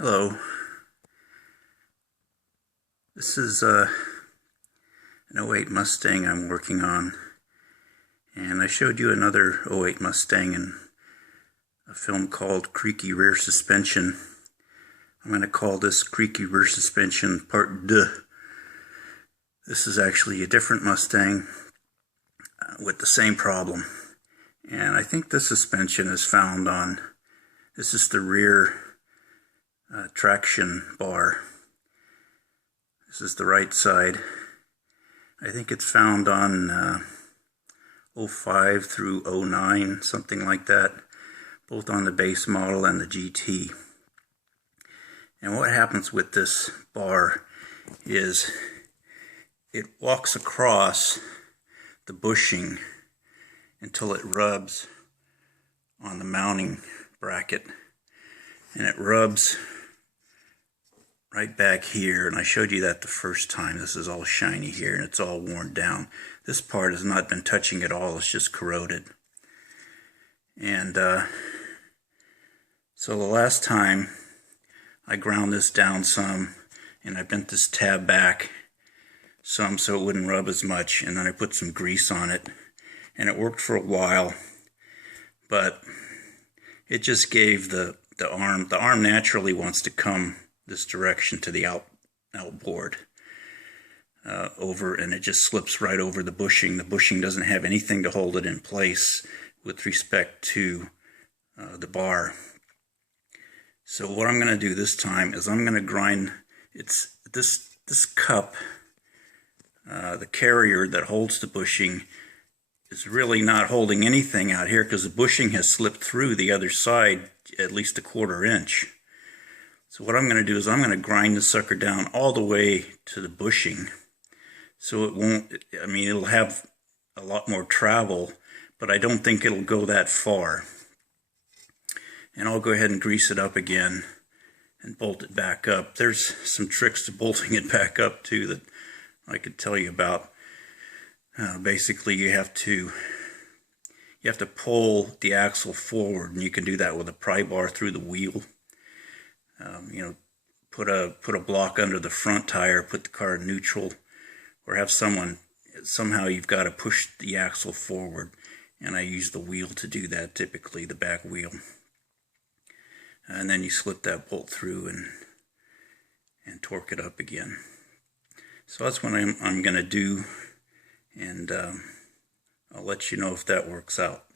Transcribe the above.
Hello, this is an '08 Mustang I'm working on, and I showed you another '08 Mustang in a film called Creaky Rear Suspension. I'm going to call this Creaky Rear Suspension Part Deux. This is actually a different Mustang with the same problem, and I think the suspension is found on, this is the rear traction bar. This is the right side. I think it's found on 05 through 09, something like that, both on the base model and the GT. And what happens with this bar is it walks across the bushing until it rubs on the mounting bracket, and it rubs right back here, and I showed you that the first time. This is all shiny here and it's all worn down. This part has not been touching at all, it's just corroded. And so the last time I ground this down some, and I bent this tab back some so it wouldn't rub as much, and then I put some grease on it, and it worked for a while, but it just gave the arm naturally wants to come this direction to the outboard over, and it just slips right over the bushing. The bushing doesn't have anything to hold it in place with respect to the bar. So what I'm going to do this time is I'm going to grind this cup, the carrier that holds the bushing is really not holding anything out here because the bushing has slipped through the other side at least a 1/4 inch. So what I'm going to do is I'm going to grind the sucker down all the way to the bushing. So it won't, I mean, it'll have a lot more travel, but I don't think it'll go that far. And I'll go ahead and grease it up again and bolt it back up. There's some tricks to bolting it back up too that I could tell you about. Basically you have to pull the axle forward, and you can do that with a pry bar through the wheel. Put a block under the front tire, put the car in neutral, or have somehow you've got to push the axle forward, and I use the wheel to do that, typically the back wheel. And then you slip that bolt through and torque it up again. So that's what I'm going to do, and I'll let you know if that works out.